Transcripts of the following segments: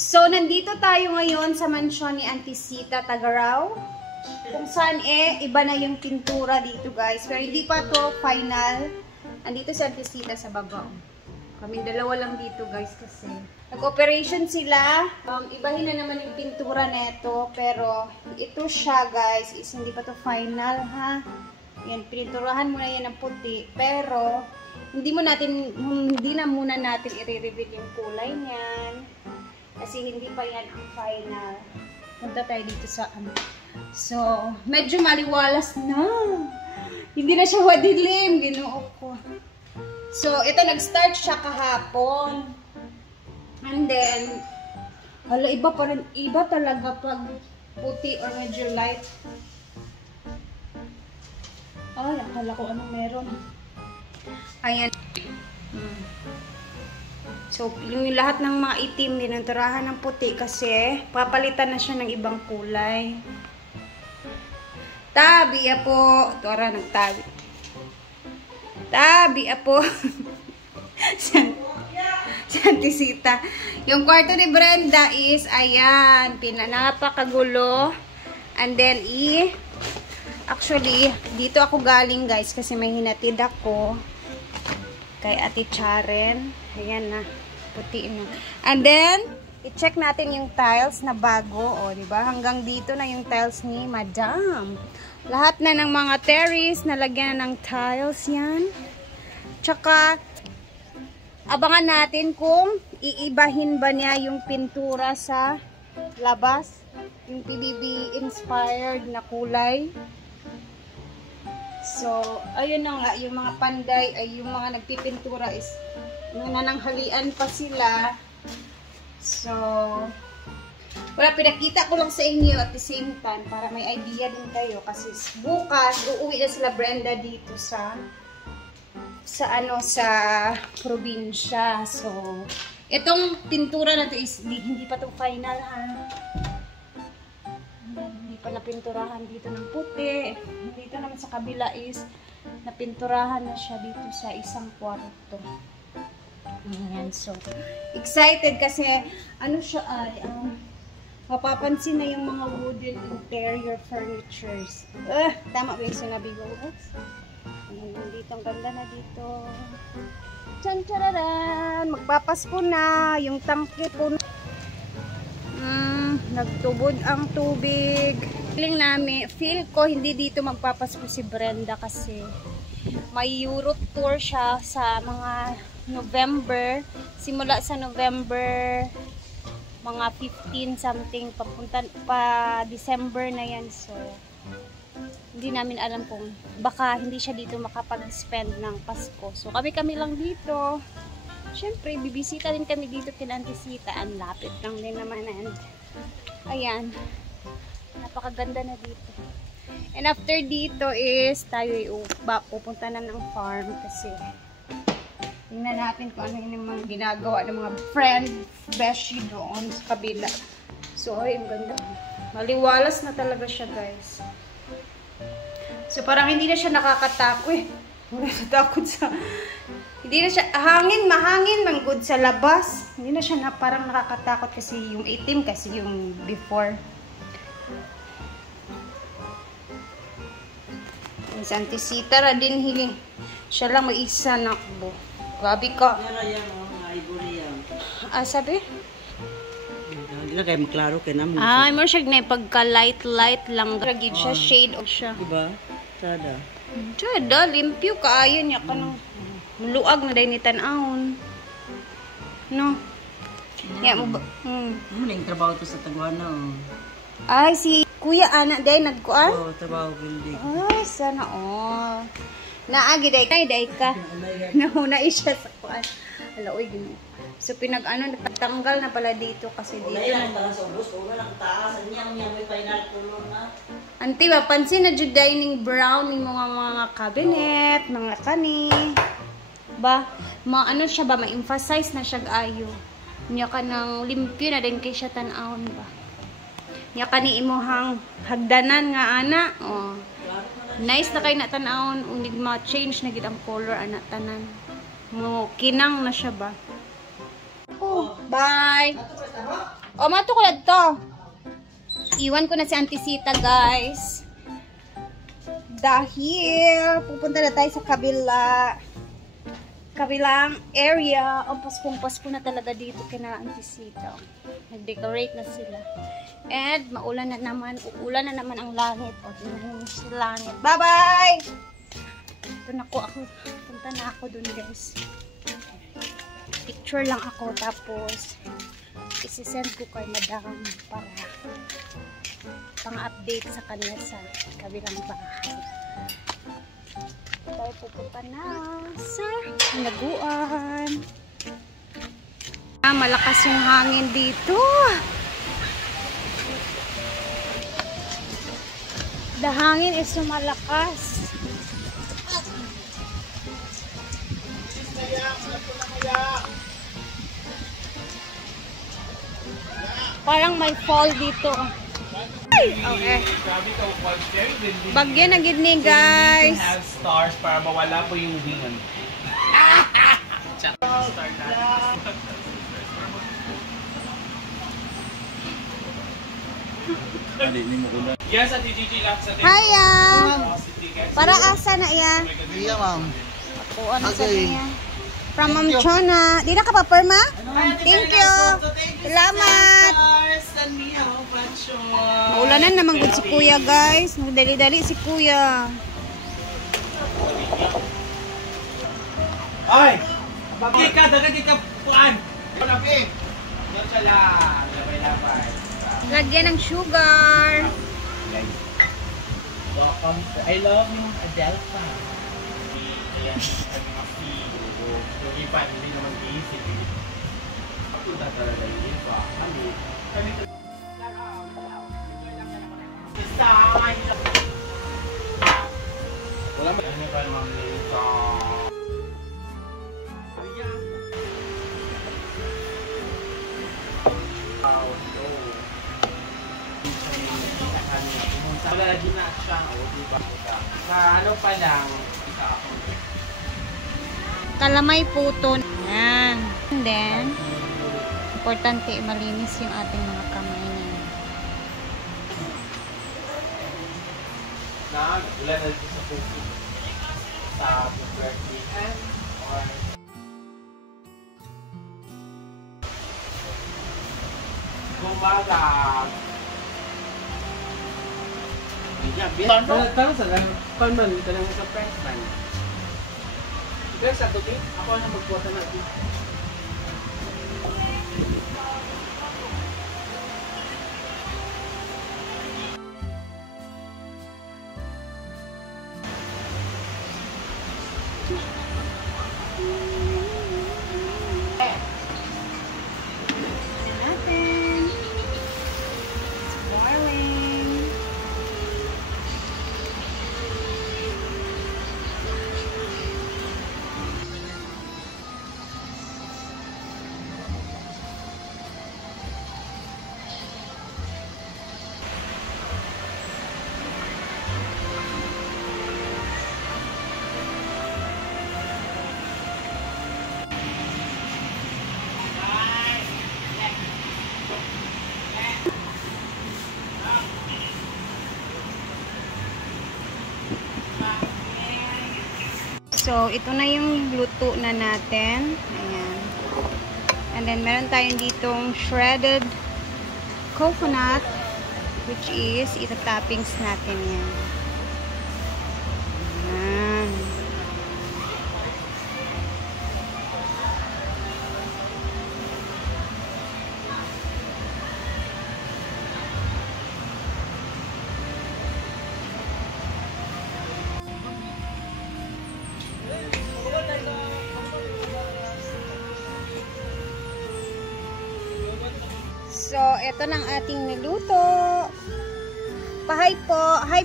So, nandito tayo ngayon sa mansyon ni Auntie Sita Tagaraw. Kung saan iba na yung pintura dito guys. Pero hindi pa to final. Andito si Auntie Sita sa baba. Kaming dalawa lang dito guys kasi nag-operation sila. Ibahin na naman yung pintura neto. Pero ito siya guys is hindi pa to final ha. Yan, pininturahan muna yan ng puti. Pero hindi na muna natin i-reveal yung kulay niyan. Kasi hindi pa yan ang final. Punta tayo dito sa ano. So, medyo maliwalas na. Hindi na siya wadilim. Ginoo ko. So, ito nag-start siya kahapon. And then, hala, iba talaga pag puti or medyo light. Ay, akala ko anong meron. Ayan. So, yung lahat ng mga itim, dinanturahan ng puti kasi papalitan na siya ng ibang kulay. Tabi po. Tora, nagtabi. Tabi po. Auntie Sita. Yung kwarto ni Brenda is, ayan, napakagulo. And then, actually, dito ako galing guys kasi may hinatid ako kay Ate Charen. Ayan na. Puti na. And then, i-check natin yung tiles na bago. O, diba? Hanggang dito na yung tiles ni Madam. Lahat na ng mga terrace, nalagyan na ng tiles yan. Tsaka, abangan natin kung iibahin ba niya yung pintura sa labas. Yung PBB inspired na kulay. So, ayun na nga, yung mga panday, ay yung mga nagpipintura is nananghalian pa sila. So, wala, pinakita ko lang sa inyo at the same time para may idea din kayo kasi bukas uuwi na sila Brenda dito sa probinsya. So, itong pintura na to is hindi pa to final ha. Hindi pa napinturahan dito ng puti. Dito naman sa kabila is napinturahan na siya dito sa isang kwarto. Ayan, so excited kasi ano siya ay mapapansin na yung mga wooden interior furnitures. Tama ba yung sinabi ko? Dito, ang ganda na dito. Tsan-tararan! Magpapasko na. Yung tangke po. Nagtubod ang tubig. Feel ko hindi dito magpapasko si Brenda kasi may Europe tour siya sa mga November. Simula sa November mga 15 something papunta pa December na yan. So hindi namin alam kung baka hindi siya dito makapag-spend ng Pasko. So kami lang dito. Syempre bibisita din kami dito kina Auntie Sita. Ang lapit lang din naman. And ayan, napakaganda na dito. And after dito is tayo pupunta na ng farm kasi tingnan natin kung ano yung mga ginagawa ng mga beshi doon sa kabila. So, ay, ang ganda. Maliwalas na talaga siya, guys. So, parang hindi na siya nakakatakot. Wala na takot sa... Hindi na siya... mahangin, manggod sa labas. Hindi na siya parang nakakatakot kasi yung itim kasi yung before. Sa Auntie Sita ra din hili. Siya lang may isa nakbo. Grabe ka. Sabi? Hindi na kayo maklaro kayo namin. Mo siya na pagka-light lang. Ragid siya, shade o siya. Diba? Tada. Tada, limpyo ka. Ayun niya ka nung luag na dahil ni Tanahon. No? Ano yung trabaho to sa Taguana? Ay, si Kuya Ana dahil nagkuan? Oo, trabaho building. Ay, sana naagi day ka. Nahuna siya sa kuan. Hala, uy, gino. So, natanggal na pala dito kasi dito. Wala lang taga sa ubos. Wala lang taas. Niyang may final tulong na. Auntie, mapansin na dyan dining brown yung mga cabinet, mga kani. Ba? Ano siya ba? Ma-emphasize na siya ayo. Niya ka ng limpyo na din kay siya tanahon ba? Niya ka ni imuhang hagdanan nga ana. Oh. Nice na kay natanahon. Unig ma-change na gid ang color ana tanan. Mo kinang na siya ba? Oh, bye! O, mato ko na to. Iwan ko na si Auntie Sita, guys. Dahil pupunta na tayo sa kabilang area. O, pasko na talaga dito kina Auntie Sita. Nag-decorate na sila. And uulan na naman ang langit. O, tingnan sa langit. Bye-bye! Ito na ako. Punta na ako dun, guys. Picture lang ako, tapos isi-send ko kay Madam para pang-update sa kanya sa kabilang bahay. Tayo pupunta na sa Laguan. Malakas yung hangin dito. The hangin is so malakas. Parang may fall dito. Okay. Bagyo na gid ni, guys. Have stars para mawala po yung wind. Yes, Ate Gigi lang sa Hiya! Para asa na iya? Iya, ma'am. Ako, ano sa niya? From Ma'am Chona. Di na ka pa, Perma? Thank you. Salamat. Maulanan naman good si Kuya, guys. Magdali-dali si Kuya. Ay! Bagay ka, dagat ka puan! Lapit! Yan siya lang. Labay-labay. Lagyan ng sugar. Welcome to I love you, Adelpha. Ayan, ang mga fee. Yung iba, hindi naman isip. Ako na talaga yung iba. Kami wala mo. Ano ba naman nito? Wala din na siya, diba? Sa ano pa lang, Kalamay puto. Yan. And then, importante malinis yung ating mga kamay na. Wala na dito sa cookie. Sa birthday and or kumbaga tanong sa lang panman tanong sa friends man pero sa tuti ako na magpuwata na dito. So, ito na yung luto na natin. Ayan. And then, meron tayong ditong shredded coconut, which is ita-toppings natin yan. Ayan. So, ito ng ating niluto. Hi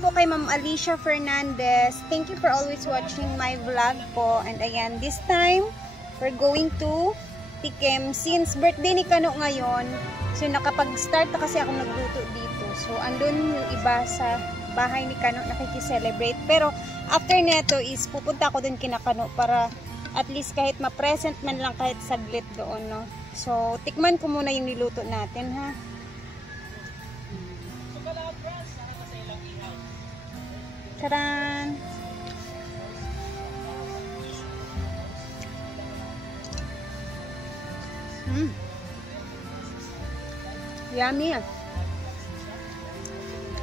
po kay Ma'am Alicia Fernandez. Thank you for always watching my vlog po. And ayan, this time, we're going to Tikim. Since birthday ni Kano ngayon, so nakapag-start na kasi ako nagluto dito. So, andun yung iba sa bahay ni Kano nakikiselebrate. Pero, after neto is pupunta ako dun kina Kano para at least kahit ma-present man lang kahit saglit doon, no? So, tikman ko muna yung niluto natin, ha? Taran! Yummy.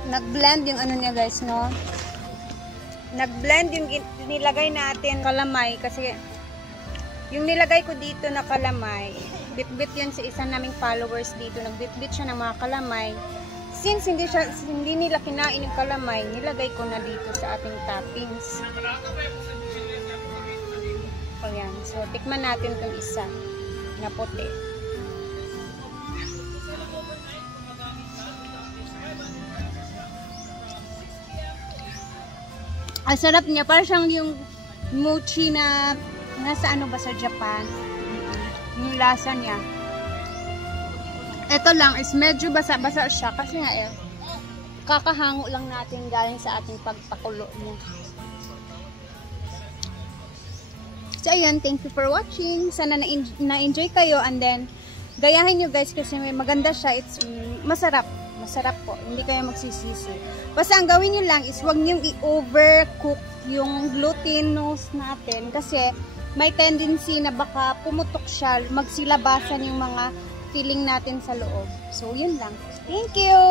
Nag-blend yung ano niya, guys, no? Nag-blend yung nilagay natin kalamay kasi yung nilagay ko dito na kalamay, bit-bit yun sa isa naming followers dito. Nagbit-bit siya ng mga kalamay. Since hindi nila kinain yung kalamay, nilagay ko na dito sa ating toppings. Ayan. So, tikman natin itong isa na puti. Ang sarap niya. Parang siyang yung mochi na nasa ano ba sa Japan. Yung lasa niya. Ito lang is medyo basa-basa siya kasi nga kakahango lang natin galing sa ating pagpakulo niya. So ayan, thank you for watching. Sana na-enjoy kayo and then gayahin nyo guys kasi maganda siya. It's masarap. Masarap po. Hindi kayo magsisisi. Basta ang gawin nyo lang is huwag nyo i-overcook yung glutinous natin kasi may tendency na baka pumutok siya, magsilabasan yung mga filling natin sa loob. So, yun lang. Thank you!